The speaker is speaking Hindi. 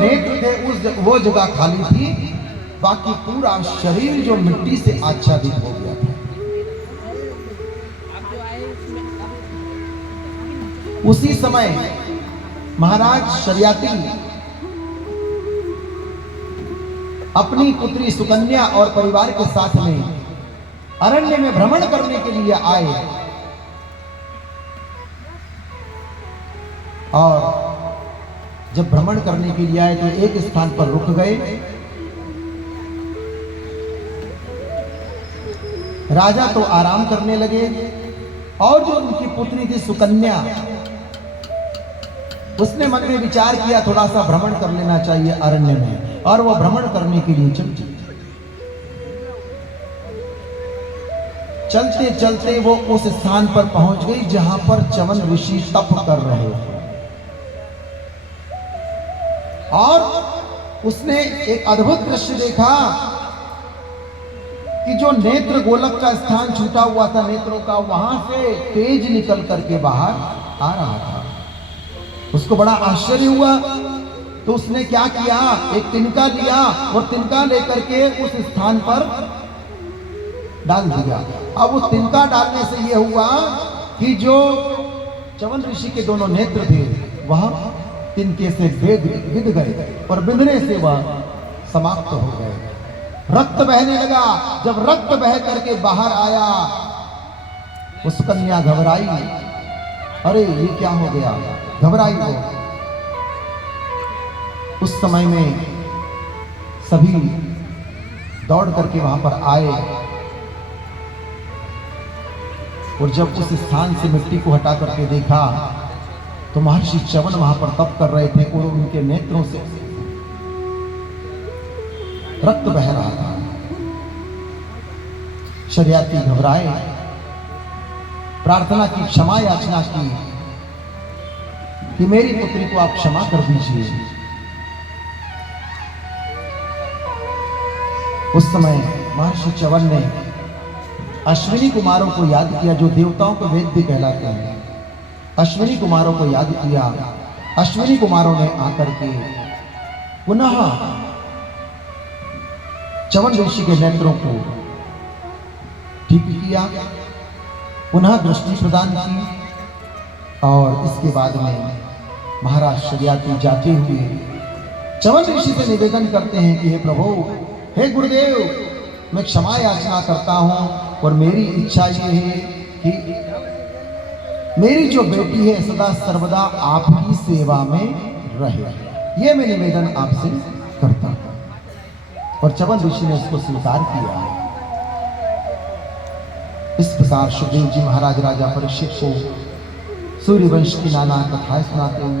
नेत्र थे वो जगह खाली थी, बाकी पूरा शरीर जो मिट्टी से आच्छादित हो गया था। उसी समय महाराज शर्याती अपनी पुत्री सुकन्या और परिवार के साथ में अरण्य में भ्रमण करने के लिए आए और जब भ्रमण करने के लिए आए तो एक स्थान पर रुक गए। राजा तो आराम करने लगे और जो उनकी पुत्री थी सुकन्या, उसने मन में विचार किया थोड़ा सा भ्रमण कर लेना चाहिए अरण्य में, और वो भ्रमण करने के लिए चलती। चलते चलते वो उस स्थान पर पहुंच गई जहां पर च्यवन ऋषि तप कर रहे थे, और उसने एक अद्भुत दृश्य देखा कि जो नेत्र गोलक का स्थान छूटा हुआ था नेत्रों का, वहां से तेज निकल करके बाहर आ रहा था। उसको बड़ा आश्चर्य हुआ, तो उसने क्या किया, एक तिनका लिया और तिनका लेकर के उस स्थान पर डाल दिया। अब उस तिनका डालने से यह हुआ कि जो च्यवन ऋषि के दोनों नेत्र थे वह तिनके से बिंध गए और बिंधने से वह समाप्त हो गए। रक्त बहने लगा। जब रक्त बह करके बाहर आया, उस कन्या घबराई, अरे ये क्या हो गया, घबराई वो। उस समय में सभी दौड़ करके वहां पर आए और जब उस स्थान से मिट्टी को हटा करके देखा तो महर्षि च्यवन वहां पर तप कर रहे थे और उनके नेत्रों से रक्त बह रहा था। शर्याती घबराए, प्रार्थना की, क्षमा याचना की कि मेरी पुत्री को आप क्षमा कर दीजिए। उस समय महर्षि च्यवन ने अश्विनी कुमारों को याद किया, जो देवताओं को वेद्य कहलाते हैं। अश्विनी कुमारों को याद किया। अश्विनी कुमारों ने आकर के पुनः च्यवन ऋषि के नेत्रों को ठीक किया, पुनः दृष्टि प्रदान की, और इसके बाद में महाराज शर्याती जाते हुए च्यवन ऋषि से निवेदन करते हैं कि हे प्रभु, हे गुरुदेव, मैं क्षमा याचना करता हूं और मेरी इच्छा ये है कि मेरी जो बेटी है सदा सर्वदा आपकी सेवा में रहे। ये मैं निवेदन आपसे करता हूं। और च्यवन ऋषि ने उसको स्वीकार किया। इस प्रकार सुखदेव जी महाराज राजा परीक्षित को सूर्यवंश की नाना कथाएं सुनाते हुए